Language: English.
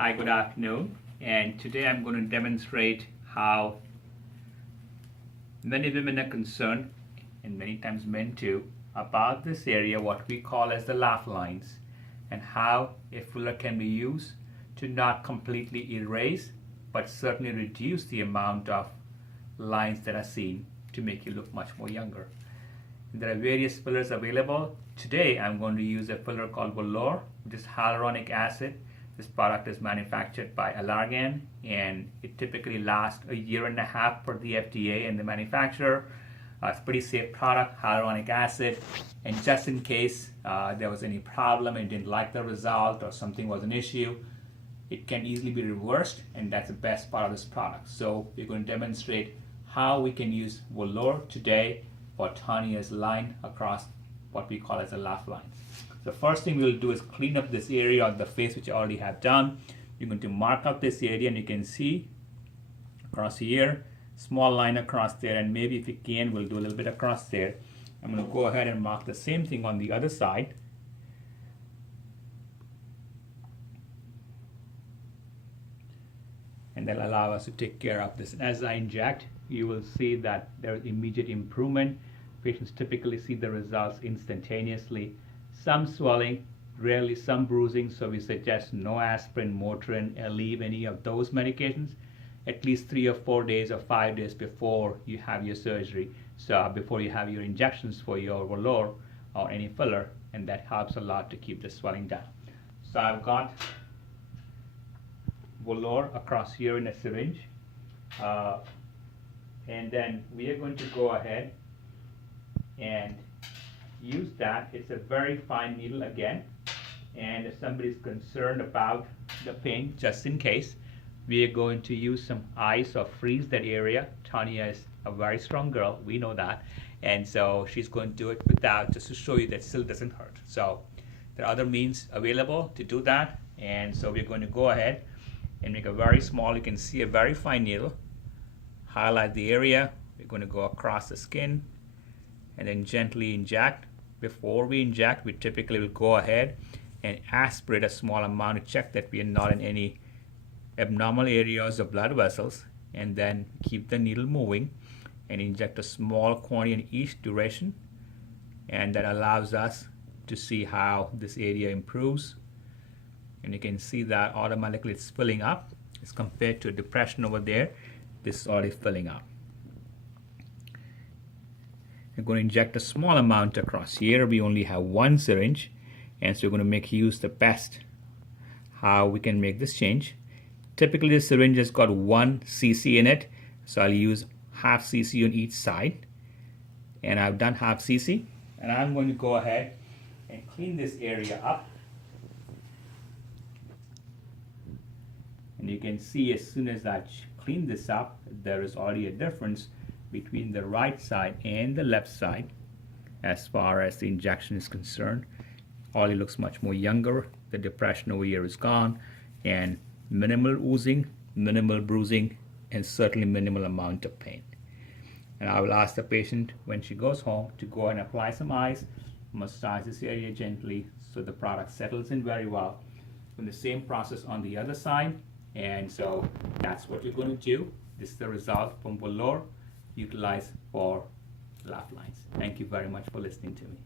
Hi, good afternoon. And today I'm going to demonstrate how many women are concerned, and many times men too, about this area, what we call as the laugh lines, and how a filler can be used to not completely erase, but certainly reduce the amount of lines that are seen to make you look much more younger. There are various fillers available. Today I'm going to use a filler called Vollure, which is hyaluronic acid. This product is manufactured by Allergan, and it typically lasts a year and a half for the FDA and the manufacturer. It's a pretty safe product, hyaluronic acid, and just in case there was any problem and didn't like the result or something was an issue, it can easily be reversed, and that's the best part of this product. So we're going to demonstrate how we can use Vollure today for Tanya's line across what we call as a laugh line. The first thing we'll do is clean up this area of the face, which I already have done. You're going to mark out this area, and you can see across here, small line across there, and maybe if you can, we'll do a little bit across there. I'm going to go ahead and mark the same thing on the other side. And that'll allow us to take care of this. As I inject, you will see that there is immediate improvement. Patients typically see the results instantaneously. Some swelling, rarely some bruising, so we suggest no aspirin, Motrin, Aleve, any of those medications at least 3 or 4 days or 5 days before you have your surgery, so before you have your injections for your Vollure or any filler, and that helps a lot to keep the swelling down. So I've got Vollure across here in a syringe, and then we are going to go ahead and use that. It's a very fine needle again, and if somebody's concerned about the pain, just in case, we are going to use some ice or freeze that area. Tanya is a very strong girl, we know that, and so she's going to do it without, just to show you that it still doesn't hurt. So there are other means available to do that, and so we're going to go ahead and make a very small, you can see a very fine needle, highlight the area. We're going to go across the skin and then gently inject. Before we inject, we typically will go ahead and aspirate a small amount to check that we are not in any abnormal areas of blood vessels, and then keep the needle moving and inject a small quantity in each direction, and that allows us to see how this area improves. And you can see that automatically it's filling up as compared to depression over there. This is already filling up. I'm going to inject a small amount across here. We only have one syringe, and so we're going to make use the best how we can make this change. Typically the syringe has got 1 cc in it, so I'll use half cc on each side, and I've done half cc, and I'm going to go ahead and clean this area up. And you can see as soon as I clean this up, there is already a difference between the right side and the left side as far as the injection is concerned. Ollie looks much more younger, the depression over here is gone, and minimal oozing, minimal bruising, and certainly minimal amount of pain. And I will ask the patient when she goes home to go and apply some ice, massage this area gently so the product settles in very well. And the same process on the other side, and so that's what you're going to do. This is the result from Vollure utilized for laugh lines. Thank you very much for listening to me.